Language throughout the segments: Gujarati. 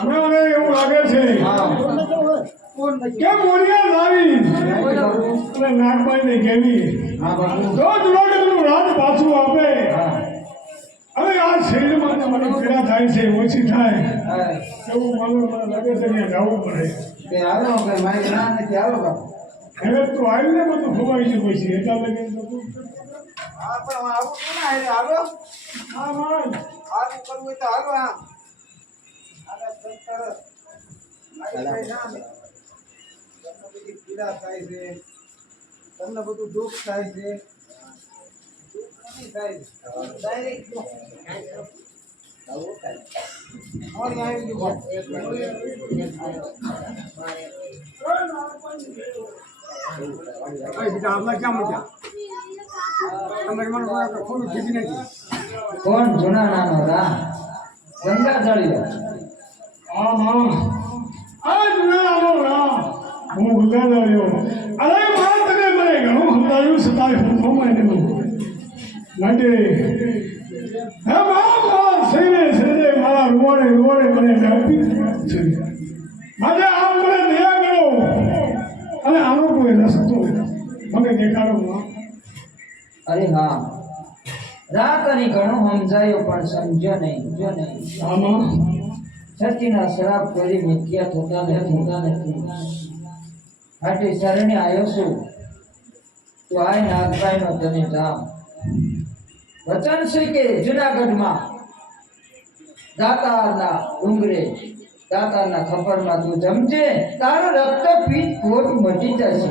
અમે મને એવું લાગે છે કે મોરિયા લાવી અને નાગબાઈને કેવી? રોજ રાત પાછું આપે. હવે આ શરીરમાં મને પીડા થાય છે ઓછી થાય. એવું મને લાગે છે કે જવું પડે. હવે તો આવીને બધું ખવાઈ ગયું પછી એટલા લગી તો તું હા. માણ તમને બધું દુઃખ થાય છે દુઃખ નથી થાય ડાયરેક્ટ કોણ જૂના નામ હતા ગંગા જળિયો હા માં આ જુનાનો રામ હું ગુજાર્યો અરે માં તને મને ઘણું સમજાયું છતાંય હું. ન માન્યું માટે હે માં માં સૈને સૈને મારા રૂવાડે રૂવાડે મને વ્યાપી છે માટે આમ મને દયા કરો અને આનો કોઈ રસ્તો મને દેખાડો અરે હા રા કરી ઘણું સમજાયું, પણ સમજ્યો નહીં જો નહીં. આમાં સતીના શરાબ કરી મિથ્યા થતા ને થતા નથી. આટલી શરણે આવ્યો છું. તો આય નાગભાઈ નો તને જામ. વચન છે કે જુનાગઢમાં? દાતારના ડુંગરે દાતારના ખપરમાં તું જમજે, તારું રક્તપીત ખોટ મટી જશે.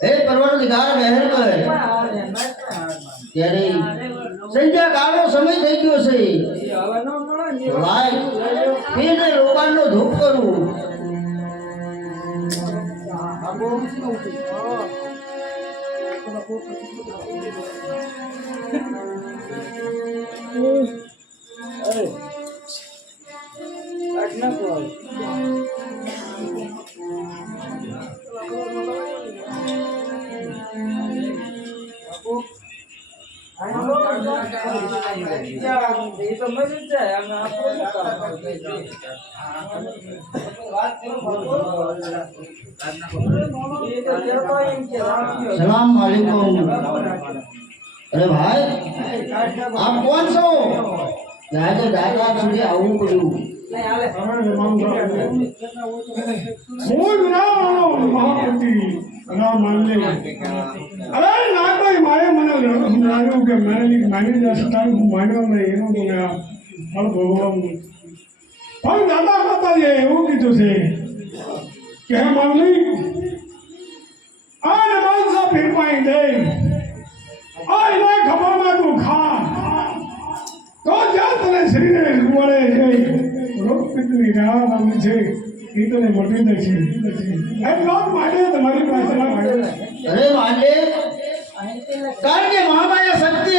હે પરવરદિગાર ગાર કર ત્યારે સંધ્યા ગાળો સમય થઈ ગયો છે. ભાઈ પીરને રોબાનનો ધૂપ કરું. સલામ વાલેકુમ અરે ભાઈ, આપ કોણ છો? આજે દાદા સુધી આવવું પડ્યું હું રામ મહાપતિ રામ અરે નાગભાઈ મારે મને સમજાવ્યું કે મારી માની ના સતાય હું માન્યો નહીં, એનું મને ફળ ભોગવવાનું. પણ દાદા માતાજીએ એવું કીધું છે કે હે માનલી આ નમાઝ ફીરપાઈ દે આ એના ખભામાં તું ખા. તો જ્યાં તને શરીરે મળે છે રોગ પિત્તની રાહ છે એ તને દે છે. એમ લોક માટે તમારી પાસે ના ભાઈ અરે માનલે કારણ કે મહામાયા શક્તિ.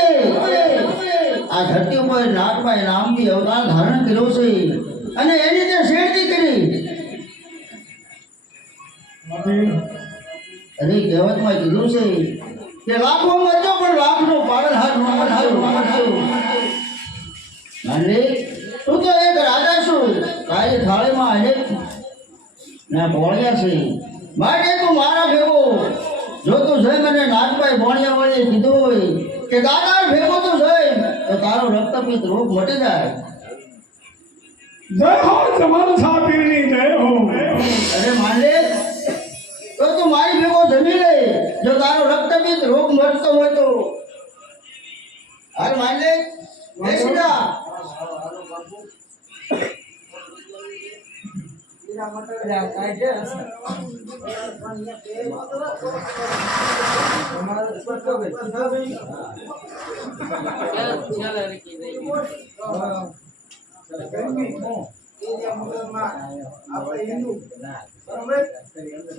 આ ધરતી ઉપર નાગભાઈ નામથી અવતાર ધારણ કર્યો છે. અને એની તે શેરતી અરે કહેવતમાં કીધું છે કે લાખો મજો પણ લાખનો પાડનહાર પાડનહાર પાડનહાર માનલે તું તો એક રાજા છું તારી થાળીમાં અનેક ના ભોળિયા છે. માટે તું મારા ભેગો જો તું જઈ મને નાગભાઈ બોણ્યા વળી કીધું હોય કે દાદા ભેગો તું જઈ તો તારો રક્તપિત રોગ મટી જાય. જય હો તમારો સાપીની જય હો. અરે માનલે તારો રોગ મળતો હોય તો. અરે મારે બેસી જા પીળા મુસલમાન. આપણે હિન્દુ. બરોબર?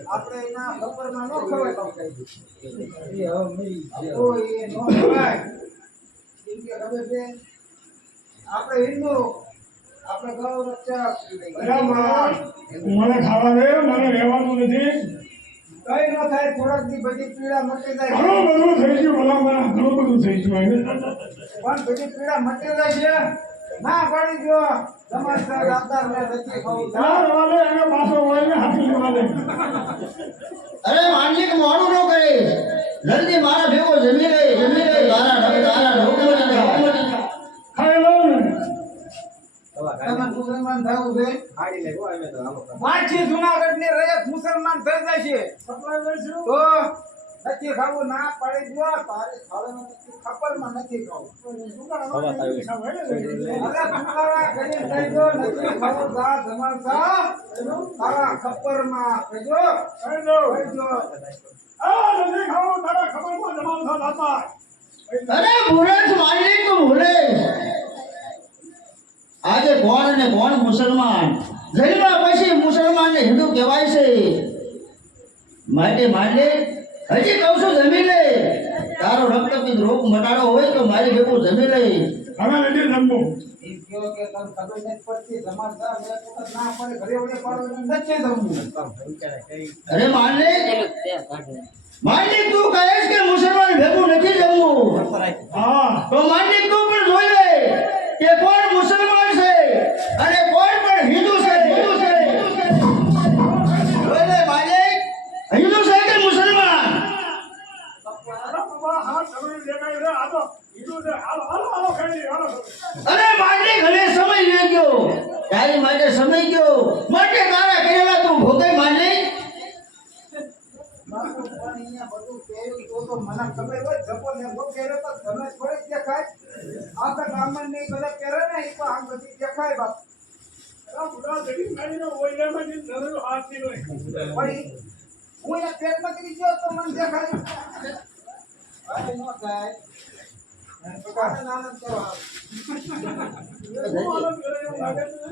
આપણે એના ખબરમાં ન ખવાય. એ હવે મળી ગયા. તો એ ન ખવાય. કેમ કે ખબર છે? આપણે હિન્દુ. આપણે ગૌ રક્ષક. મને ખાવા દે મને રહેવાનું નથી કઈ ન થાય થોડાક દી બધી પીડા મટી જાય ઘણું બધું થઈ ગયું ભલા મને ઘણું બધું થઈ ગયું પણ બધી પીડા મટી જાય છે ના પડી જો સમાચાર આધાર ને નથી ખાવું. ચાર વાગે એને પાછો વળીને હાથી લેવા અરે માનજી મોડું ન કરે જલ્દી મારા ભેગો જમી લે જમી લે. મારા ઢગ તારા ખાઈ ને. મુસલમાન થયું છે? પાછી જુનાગઢની રયત મુસલમાન થઈ જશે. તો નથી ખાવું ના પડી જો તારે ખાવાનું નથી ખપરમાં માં નથી ખાવું તારા જમાલમાં ખપરમાં કહેજો કહેજો આ નથી ખાવું તારા ખબરમાં જમાલ થા લાતા અરે ભૂલેશ માનલિક તું ભૂલેશ આજે કોણ અને કોણ મુસલમાન. જન્મ પછી મુસલમાન ને હિન્દુ કહેવાય છે. માટે માનલિક હજી કહું છું જમી લે. તારો રક્તપિત રોગ મટાડો હોય તો મારી ભેગું જમી લે. હવે નથી જમવું. અરે માનલિક માનલિક તું કહેશ કે મુસલમાન ભેગું નથી જમવું. હા. તો માનલિક તું પણ જોઈ લે કે કોણ મુસલમાન છે અને કોણ પણ હિન્દુ તો માટે ઘરે દેખાય બાપ ગયો. તારી માટે સમય ગયો. માટે તારા હાથ તું ભોગે માને? હું પેટમાં કરી ગયો તો મને દેખાય. અરે નો થાય આનંદ આનંદ કરો આપ. બહુ આનંદ કરે એવું લાગે છે ને.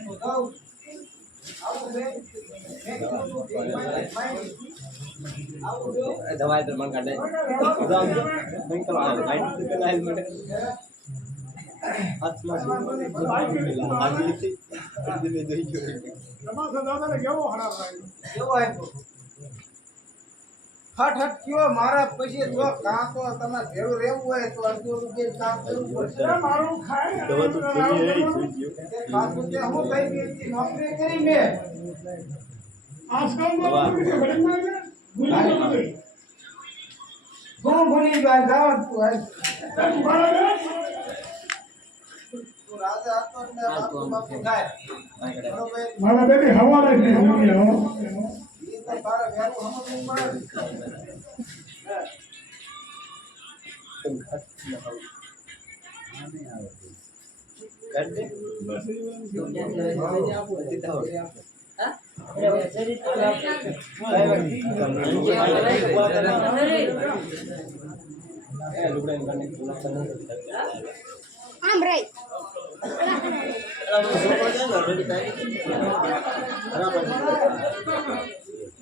હું કહું, આવું છે મેં કીધું તું એક માઇન્ડ, માઇન્ડ. આવું છે દવાઈ તો મને કાઢે આપ્યો હટ હટ કયો મારા પછી તો કાં તો તમારે ભેળું રહેવું હોય તો અડધો રૂપિયા કામ કરવું પડશે મારું ખાય ને તે હું કઈ નોકરી કરી મેં. બધું. ભૂલી ગયો જાવ તું મારા બેટી હવારે જ નહીં જમી હો. એ તો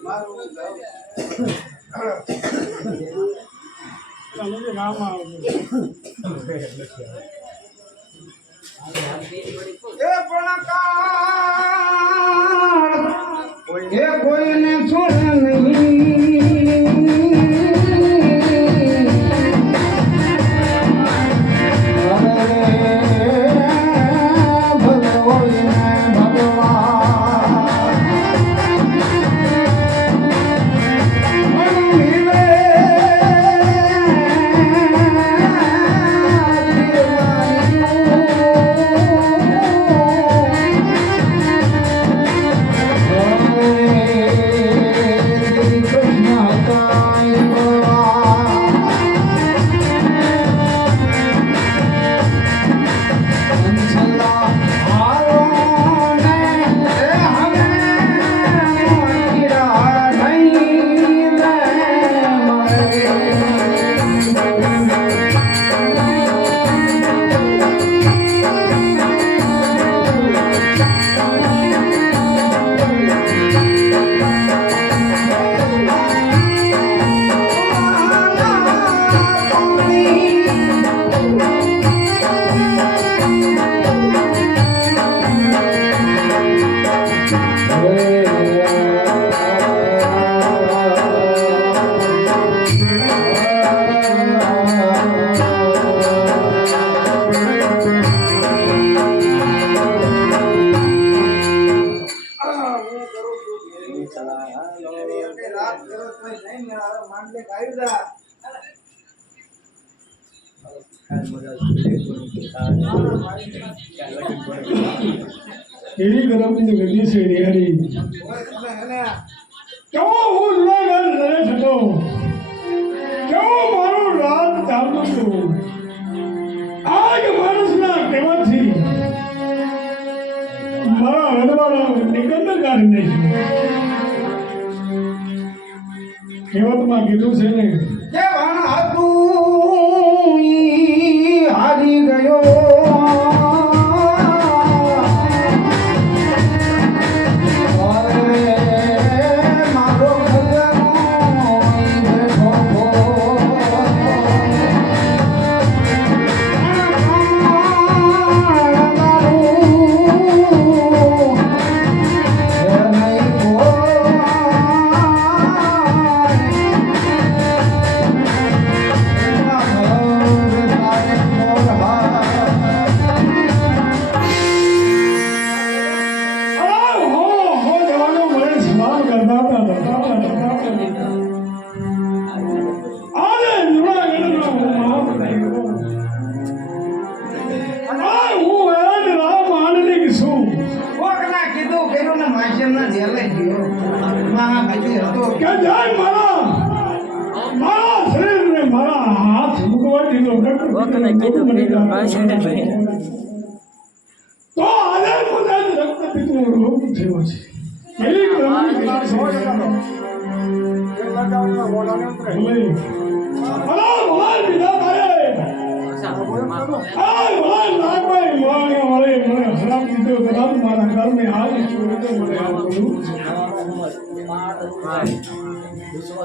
આ તો લાઈટ લાવું લાવું થઈ બોલે તો કઈ કેમ થાય? મારું ગાવ તમે કે ગામમાં આવજો. એ પ્રણકાર એ કોઈને છોડે નહીં એવી ગરમની ગતિ છે યારી કેવો હું જુનાગઢ નરેશ હતો કેવો મારું રાત ચાલતું હતું આજ માણસના કહેવાથી મારા હૃદયમાં નિકંદર કાઢી નાખ્યું. કહેવતમાં કીધું છે ને? હતું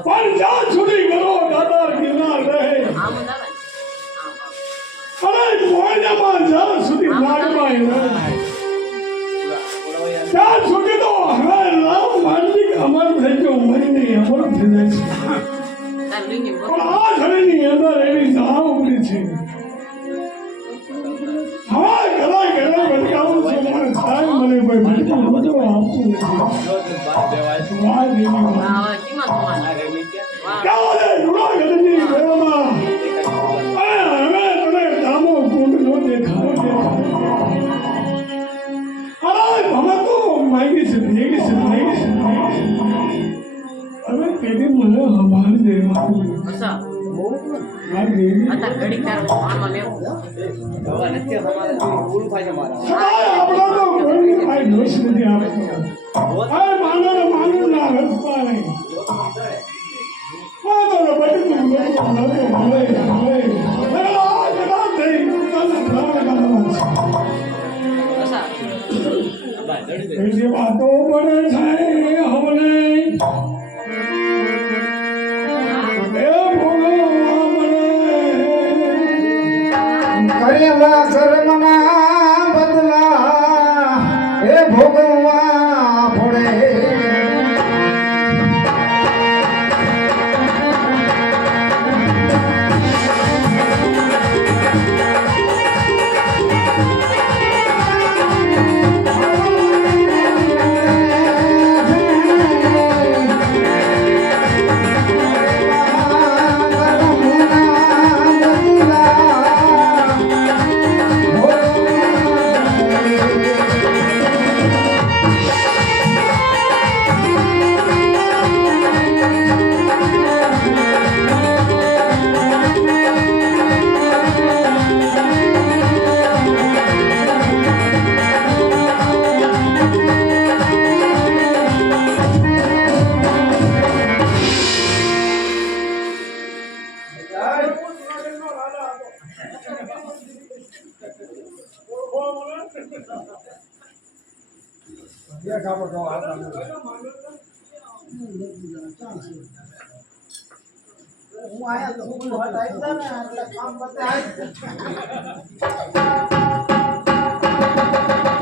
મારા જ્યાં સુધી ગરો દાદા ગિરનાર રહે અને મોયનામાં જ્યાં ત્યાં સુધી તો હવે રામ માલિક અમર થઈ ગયો મરીને અમર થઈ જાય છે. આ શરીરની અંદર એવી ઉભરી છે. હા કદાચ કદાચ ભટકાવું છે. પણ થાય મને કોઈ ભટકું બધું આપતું. નથી વાહ દેવી વાહ દેવી હું આયા તો હું હટ આવ્યા ને એટલે કામ પતે આ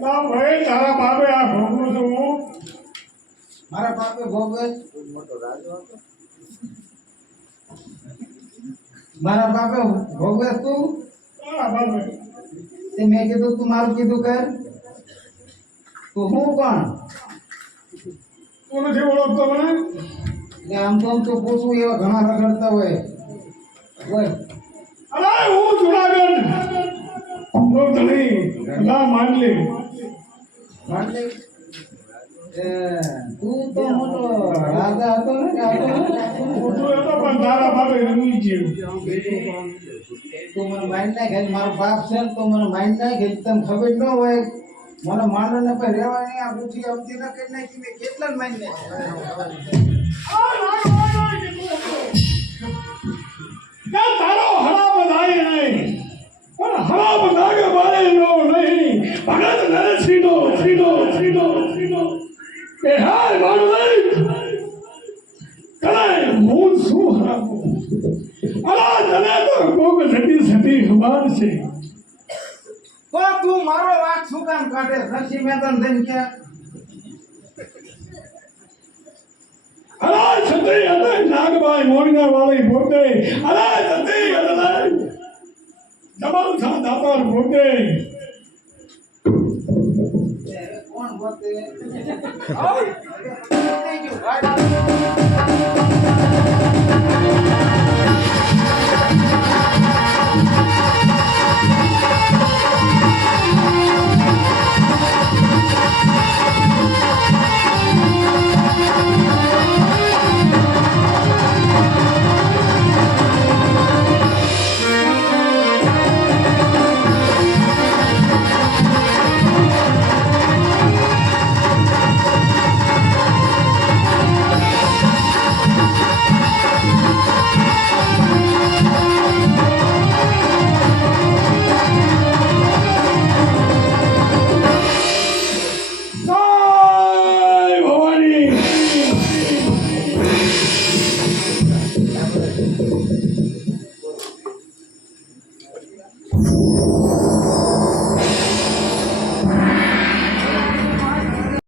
ના ભાઈ તારા બાપે આ ભોગવું છું મારા બાપે ભોગવે મારા બાપે ભોગવે તું? તે મેં કીધું તું મારું કીધું કર. તો હું કોણ? તું નથી ઓળખતો મને? કે આમ તો આમ તો પૂછવું એવા ઘણા રગડતા હોય. બોલ. અરે હું જુનાગઢ. બહુ ધણી ના માંડલી. માંડલી એ, તું તો મોટો રાજા હતો ને રાજા હતો? પણ તારા બાપે રમી ગયું. તું મને માઇન્ડ ના મારો બાપ છે ને તો મને માઇન્ડ ના તને ખબર ન હોય મને માનો ને પછી રહેવાની આ બુઠી અમથી ના કરી નાખી મેં કેટલા માઇન્ડ ના તારો હરાબ થાય નહીં. પણ હરાબ લાગે મારે નો નહીં. ભગત નરસિંહનો સિંહનો સિંહનો સિંહનો એ હાય મારું નહીં કલાય હું શું હરાબું અલા તને તો કોક ખબર છે. તો તું મારો વાત શું કામ કાઢે? રસી મેદાન થઈને કે? અલા સતી અલા નાગભાઈ મોરના વાળી પોતે. અલા સતી અલા તમામ સાથ દાતાર પોતે કોણ બોતે